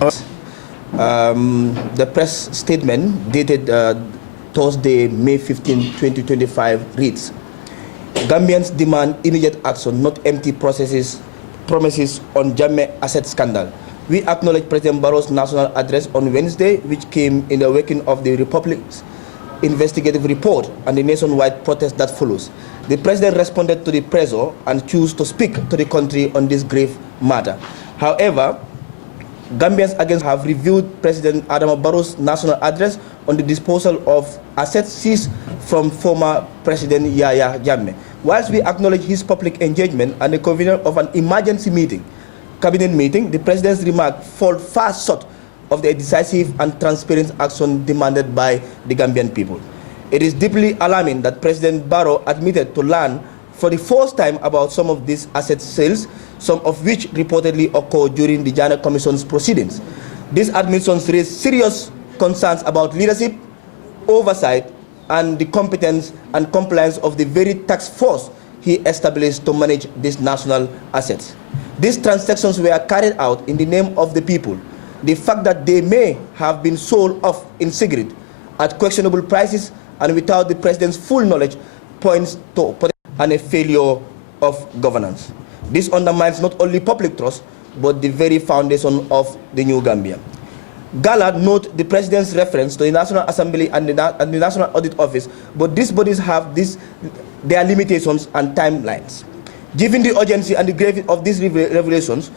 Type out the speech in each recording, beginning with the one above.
The press statement dated Thursday, May 15, 2025 reads, Gambians demand immediate action, not empty promises on Jammeh asset scandal. We acknowledge President Barrow's national address on Wednesday, which came in the wake of the Republic's investigative report and the nationwide protest that follows. The President responded to the pressure and chose to speak to the country on this grave matter. However, Gambians again have reviewed President Adama Barrow's national address on the disposal of assets seized from former President Yahya Jammeh. Whilst we acknowledge his public engagement and the convening of an emergency cabinet meeting, the President's remarks fall far short of the decisive and transparent action demanded by the Gambian people. It is deeply alarming that President Barrow admitted to learn for the first time about some of these asset sales, some of which reportedly occurred during the Jammeh Commission's proceedings. These admissions raise serious concerns about leadership, oversight, and the competence and compliance of the very task force he established to manage these national assets. These transactions were carried out in the name of the people. The fact that they may have been sold off in secret at questionable prices and without the President's full knowledge points to a failure of governance. This undermines not only public trust, but the very foundation of the new Gambia. Gala note the President's reference to the National Assembly and the National Audit Office, but these bodies have their limitations and timelines. Given the urgency and the gravity of these revelations,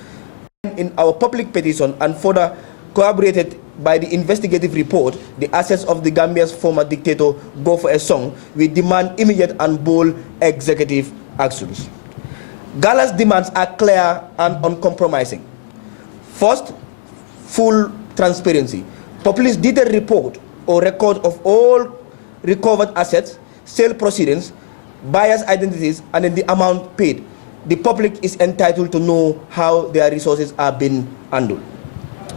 in our public petition and further corroborated by the investigative report, the assets of the Gambia's former dictator go for a song, we demand immediate and bold executive actions. Gala's demands are clear and uncompromising. First, full transparency. Publish detailed report or record of all recovered assets, sale proceedings, buyers' identities, and then the amount paid. The public is entitled to know how their resources are being handled.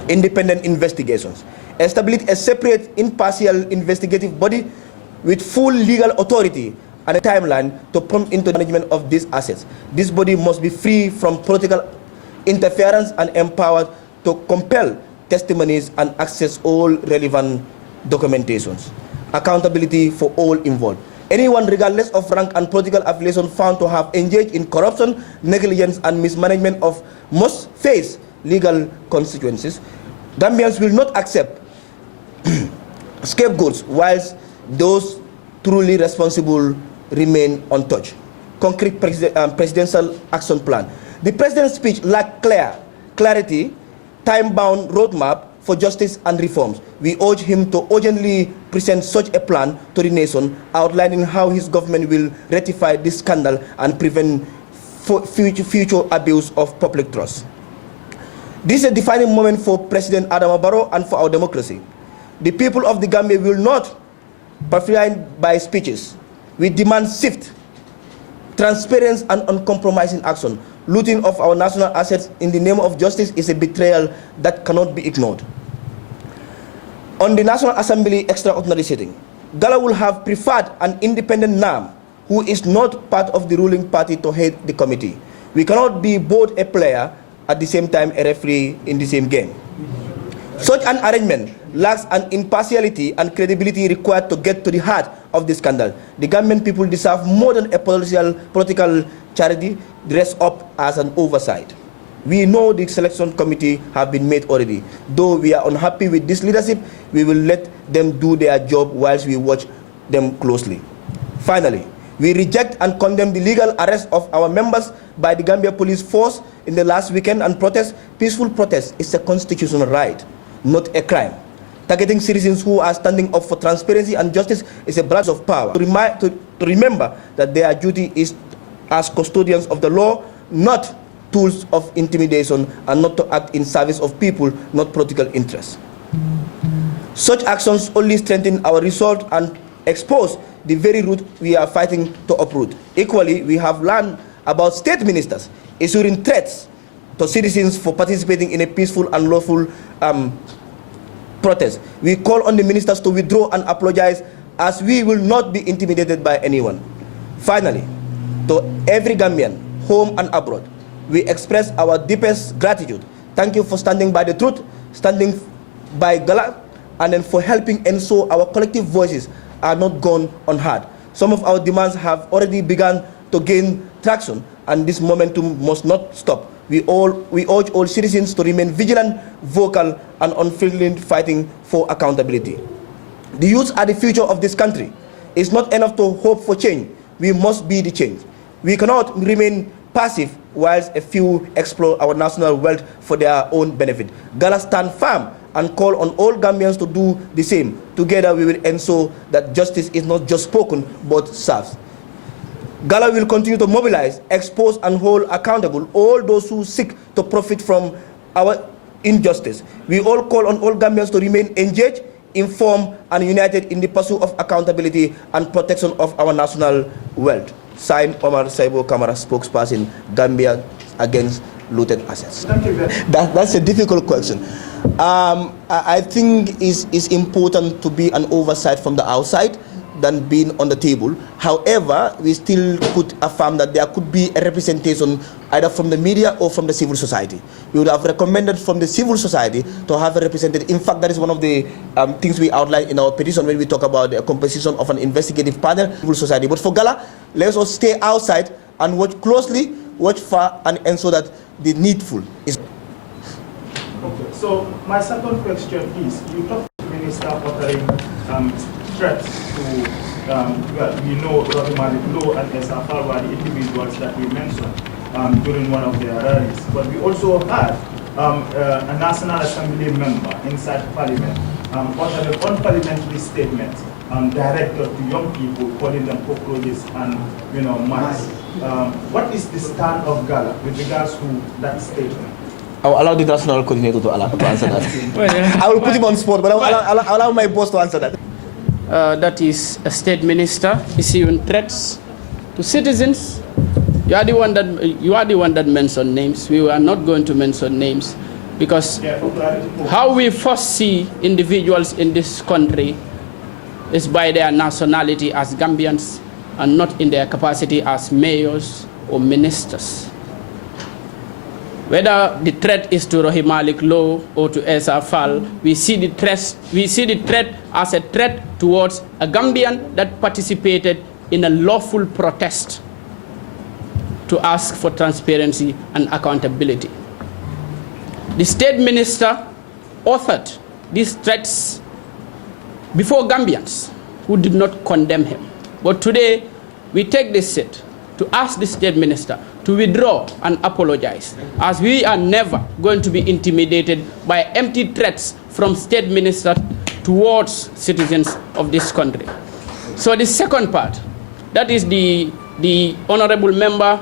Independent investigations. Establish a separate, impartial investigative body with full legal authority and a timeline to prompt into the management of these assets. This body must be free from political interference and empowered to compel testimonies and access all relevant documentations. Accountability for all involved. Anyone, regardless of rank and political affiliation, found to have engaged in corruption, negligence, and mismanagement must face legal consequences. Gambians will not accept scapegoats whilst those truly responsible remain untouched. Concrete presidential action plan. The President's speech lacked clarity, time-bound roadmap for justice and reforms. We urge him to urgently present such a plan to the nation, outlining how his government will rectify this scandal and prevent future abuse of public trust. This is a defining moment for President Adama Barrow and for our democracy. The people of the Gambia will not profit by speeches. We demand swift, transparent, and uncompromising action. Looting of our national assets in the name of justice is a betrayal that cannot be ignored. On the National Assembly extraordinary sitting, Gala will have preferred an independent NAM who is not part of the ruling party to head the committee. We cannot be both a player at the same time a referee in the same game. Such an arrangement lacks an impartiality and credibility required to get to the heart of the scandal. The Gambian people deserve more than a political charity dressed up as an oversight. We know the selection committee have been made already. Though we are unhappy with this leadership, we will let them do their job whilst we watch them closely. Finally, we reject and condemn the legal arrest of our members by the Gambia Police Force in the last weekend and protest. Peaceful protest is a constitutional right, not a crime. Targeting citizens who are standing up for transparency and justice is a branch of power. To remember that their duty is as custodians of the law, not tools of intimidation, and not to act in service of people, not political interests. Such actions only strengthen our resolve and expose the very root we are fighting to uproot. Equally, we have learned about state ministers issuing threats to citizens for participating in a peaceful and lawful protest. We call on the ministers to withdraw and apologize, as we will not be intimidated by anyone. Finally, to every Gambian, home and abroad, we express our deepest gratitude. Thank you for standing by the truth, standing by Gala, and then for helping ensure our collective voices are not gone unheard. Some of our demands have already begun to gain traction, and this momentum must not stop. We urge all citizens to remain vigilant, vocal, and unfailing fighting for accountability. The youth are the future of this country. It's not enough to hope for change. We must be the change. We cannot remain passive whilst a few explore our national wealth for their own benefit. Gala stand firm and call on all Gambians to do the same. Together we will ensure that justice is not just spoken but served. Gala will continue to mobilize, expose, and hold accountable all those who seek to profit from our injustice. We all call on all Gambians to remain engaged, informed, and united in the pursuit of accountability and protection of our national wealth. Signed, Omar Saibo Kamara, spokesperson, Gambia Against Looted Assets. That's a difficult question. I think it's important to be an oversight from the outside than being on the table. However, we still could affirm that there could be a representation either from the media or from the civil society. We would have recommended from the civil society to have a representative. In fact, that is one of the things we outline in our petition when we talk about the composition of an investigative panel, civil society. But for Gala, let's all stay outside and watch closely, watch far, and ensure that the needful is. Okay, so my second question is, you talked to the Minister uttering threats to, we know Robbie Malik Low and SFR were the individuals that we mentioned during one of their rallies. But we also had a National Assembly member inside Parliament utter an unparliamentary statement directed to young people, calling them cockroaches and mice. What is the stand of Gala with regards to that statement? I'll allow the national coordinator to answer that. I will put him on spot, but I'll allow my boss to answer that. That is a state minister issuing threats to citizens. You are the one that mentioned names. We are not going to mention names because how we first see individuals in this country is by their nationality as Gambians and not in their capacity as mayors or ministers. Whether the threat is to Rohit Malik Low or to Esa Fall, we see the threat as a threat towards a Gambian that participated in a lawful protest to ask for transparency and accountability. The state minister authored these threats before Gambians who did not condemn him. But today, we take this seat to ask the state minister to withdraw and apologize, as we are never going to be intimidated by empty threats from state minister towards citizens of this country. So the second part, that is the honorable member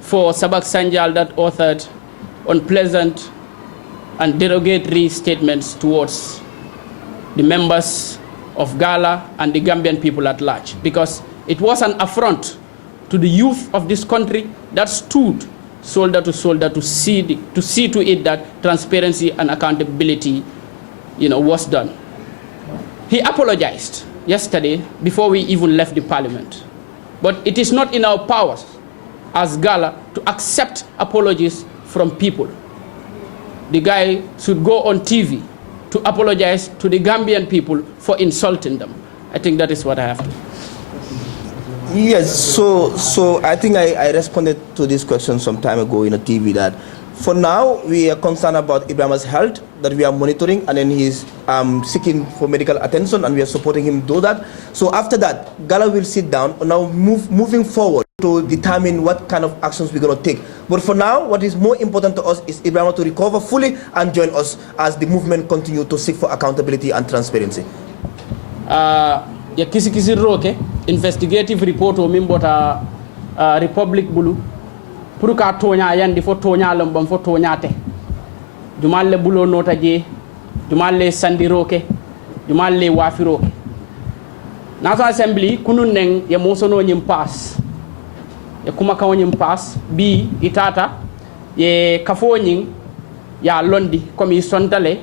for Sabak Sanjal that authored unpleasant and derogatory statements towards the members of Gala and the Gambian people at large, because it was an affront to the youth of this country that stood shoulder to shoulder to see to it that transparency and accountability, was done. He apologized yesterday before we even left the parliament. But it is not in our powers as Gala to accept apologies from people. The guy should go on TV to apologize to the Gambian people for insulting them. I think that is what I have to. Yes, so I think I responded to this question some time ago in a TV that for now we are concerned about Ibrahim's health, that we are monitoring, and then he's seeking for medical attention and we are supporting him do that. So after that, Gala will sit down and now moving forward to determine what kind of actions we're going to take. But for now, what is more important to us is Ibrahim to recover fully and join us as the movement continue to seek for accountability and transparency. Ya kisi roke investigative report o mimbota Republic Bulu pour ka tonya yandi fo tonya lambam fo tonya te jumalle bulo nota je jumalle sandi roke jumalle wafiro National Assembly kunun neng ya mosono nyim pass ya kuma kawo nyim pass bi itata ye kafo nyin ya londi comme sontale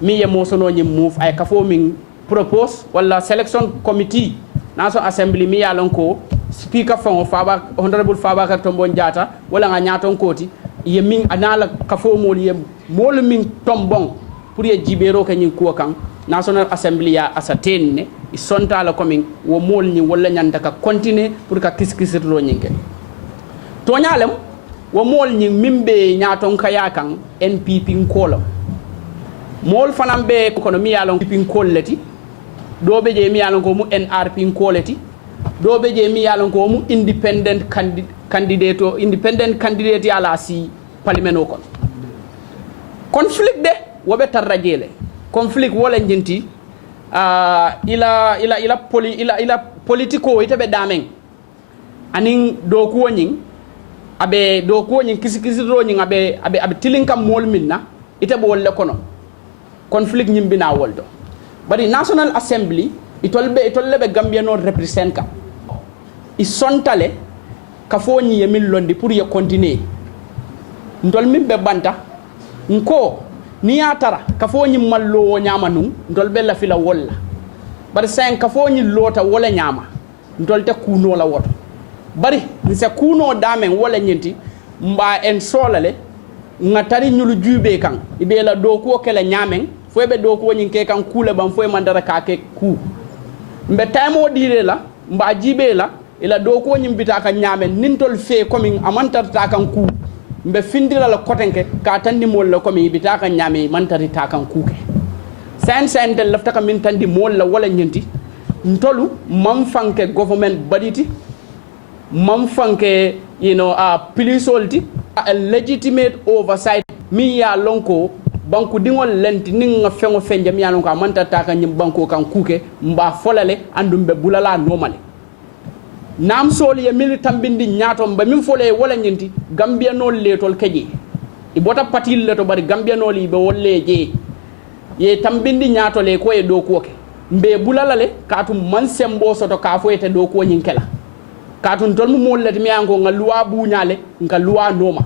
mi ya mosono nyim move ay kafo min propose wala selection committee National Assembly mi yalon ko speaker fon Faba honorable Faba ka tombon jata wala nga nyaton koti ye min anala kafo mol ye mol min tombon pour ye jibero ka nyin kuwa kan National Assembly ya asatene ne isonta la coming wo mol nyi wala nyanda ka continuer pour ka kiskisiro nyinke to nyalem wo mol nyi mimbe nyaton kaya kan NPP nkola mol fanam be kono mi yalon NPP nkoleti do be je mi yalon ko mu NRP nkoleti do be je mi yalon ko mu independent candidate ala si parliament o kon conflict de wobe tarrajele conflict wala njenti ila politiko ite be damen anin do ko nyin abe do ko nyin kisi ro nyin abe tilinka mol minna ite bo wolle kono conflict nyimbi na woldo bari National Assembly itolbe be Gambia no represent ka isontale ka fo nyi yemil londi pour ye continuer ndol min be banta nko ni ya tara ka fo nyi mallo nyama nu ndol be la fila wolla bari sen ka fo nyi lota wala nyama ndol te kuno la woto bari ni se kuno damen wala nyenti mba en solale ngatari nyulu jube kan ibe la do ko kala nyamen fo be do ko nyin ke kan kule bam fo mandara ka ke ku mbe taymo dire la mba jibe la ila do ko nyin bita kan nyamen nintol fe komin amantarta kan ku mbe findira la kotenke ka tandi mol la komi bita kan nyame mantari ta kan kuke sen del lafta kan min tandi mol la wala nyenti ntolu mam fanke government baditi mam fanke police olti a legitimate oversight mi ya lonko banku dingol lenti ninga fengo fenja mi ya lonko amantata kan nyim banko kan kuke mba folale andumbe bulala normally nam soli ya mili tambindi nyato mba min fole wala nyinti Gambia no letol keje ibota patil leto bari Gambia no li be wolle je ye tambindi nyato le ko e do ko ke mbe bulala le katum man sembo soto ka fo ete do ko nyin kela katun tol mu molle mi ango ngalwa buñale ngalwa noma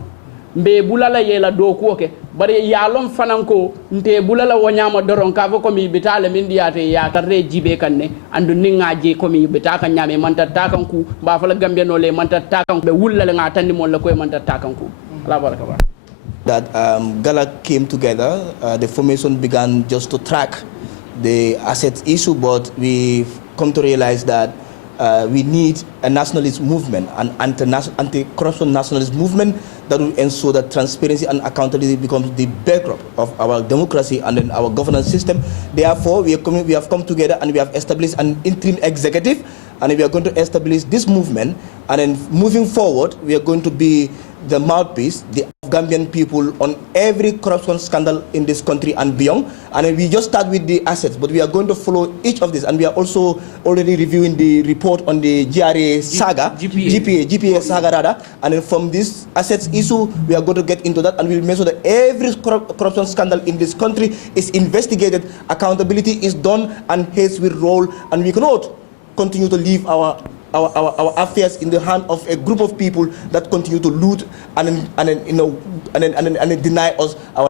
mbe bulala ye la do ko ke bari ya lon fananko nte bulala wonyama doron ka fo ko mi bitale min diate ya tarre jibe kanne andu ninga je ko mi bitaka nyame manta takan ku ba fa la Gambia no le manta takan be wullale nga tandi mon la koy manta takan ku ala baraka ba that Gala came together. The formation began just to track the assets issue, but we've come to realize that we need a nationalist movement, an anti-corruption nationalist movement that will ensure that transparency and accountability becomes the bedrock of our democracy and then our governance system. Therefore, we have come together and we have established an interim executive, and we are going to establish this movement, and then moving forward, we are going to be the mouthpiece, the Gambian people on every corruption scandal in this country and beyond. And we just start with the assets, but we are going to follow each of this, and we are also already reviewing the report on the GRA saga, GPA saga rather, and then from this assets issue, we are going to get into that, and we'll make sure that every corruption scandal in this country is investigated, accountability is done, and heads will roll, and we cannot continue to leave our affairs in the hand of a group of people that continue to loot and deny us our